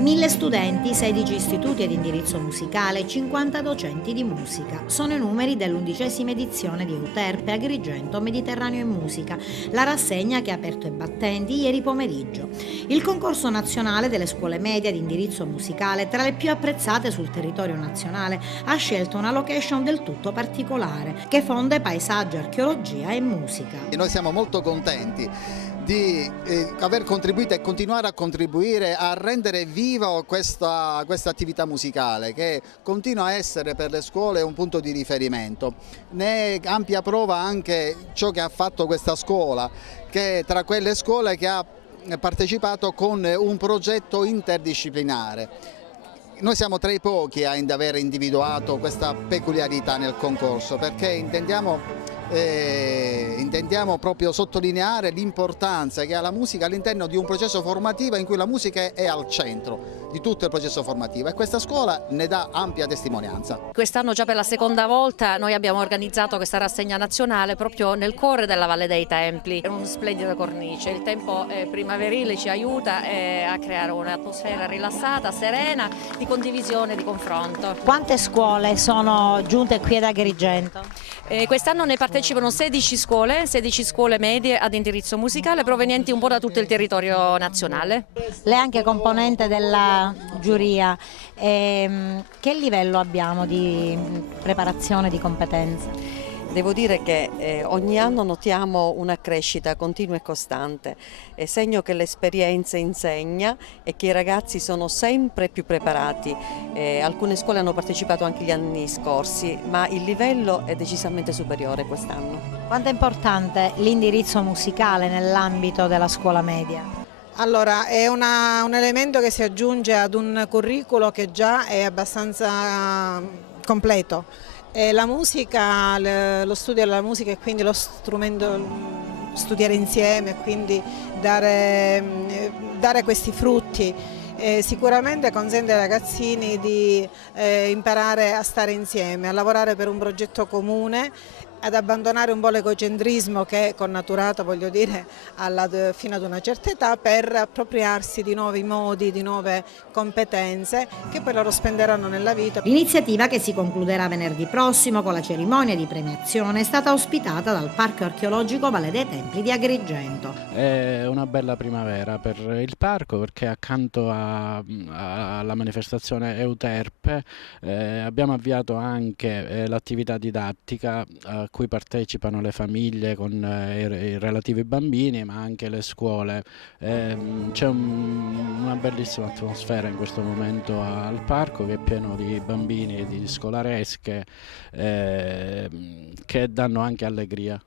1000 studenti, 16 istituti ad indirizzo musicale, 50 docenti di musica. Sono i numeri dell'11ª edizione di Euterpe Agrigento Mediterraneo in Musica, la rassegna che ha aperto i battenti ieri pomeriggio. Il concorso nazionale delle scuole medie ad indirizzo musicale, tra le più apprezzate sul territorio nazionale, ha scelto una location del tutto particolare, che fonde paesaggio, archeologia e musica. Noi siamo molto contenti di aver contribuito e continuare a contribuire a rendere viva questa attività musicale che continua a essere per le scuole un punto di riferimento. Ne è ampia prova anche ciò che ha fatto questa scuola, che è tra quelle scuole che ha partecipato con un progetto interdisciplinare. Noi siamo tra i pochi ad aver individuato questa peculiarità nel concorso, perché intendiamo proprio sottolineare l'importanza che ha la musica all'interno di un processo formativo in cui la musica è al centro di tutto il processo formativo, e questa scuola ne dà ampia testimonianza. Quest'anno già per la seconda volta noi abbiamo organizzato questa rassegna nazionale proprio nel cuore della Valle dei Templi. È una splendida cornice, il tempo primaverile ci aiuta a creare un'atmosfera rilassata, serena, di condivisione, di confronto. Quante scuole sono giunte qui ad Agrigento? Quest'anno ne partecipano 16 scuole medie ad indirizzo musicale provenienti un po' da tutto il territorio nazionale. Lei è anche componente della giuria. Che livello abbiamo di preparazione, di competenze? Devo dire che ogni anno notiamo una crescita continua e costante, è segno che l'esperienza insegna e che i ragazzi sono sempre più preparati. Alcune scuole hanno partecipato anche gli anni scorsi, ma il livello è decisamente superiore quest'anno. Quanto è importante l'indirizzo musicale nell'ambito della scuola media? Allora, è un elemento che si aggiunge ad un curriculum che già è abbastanza completo. La musica, lo studio della musica e quindi lo strumento, studiare insieme, quindi dare questi frutti, sicuramente consente ai ragazzini di imparare a stare insieme, a lavorare per un progetto comune, ad abbandonare un po' l'egocentrismo che è connaturato, voglio dire, fino ad una certa età, per appropriarsi di nuovi modi, di nuove competenze che poi loro spenderanno nella vita. L'iniziativa, che si concluderà venerdì prossimo con la cerimonia di premiazione, è stata ospitata dal Parco Archeologico Valle dei Templi di Agrigento. È una bella primavera per il parco, perché accanto alla manifestazione Euterpe abbiamo avviato anche l'attività didattica a cui partecipano le famiglie con i relativi bambini, ma anche le scuole. C'è una bellissima atmosfera in questo momento al parco, che è pieno di bambini e di scolaresche che danno anche allegria.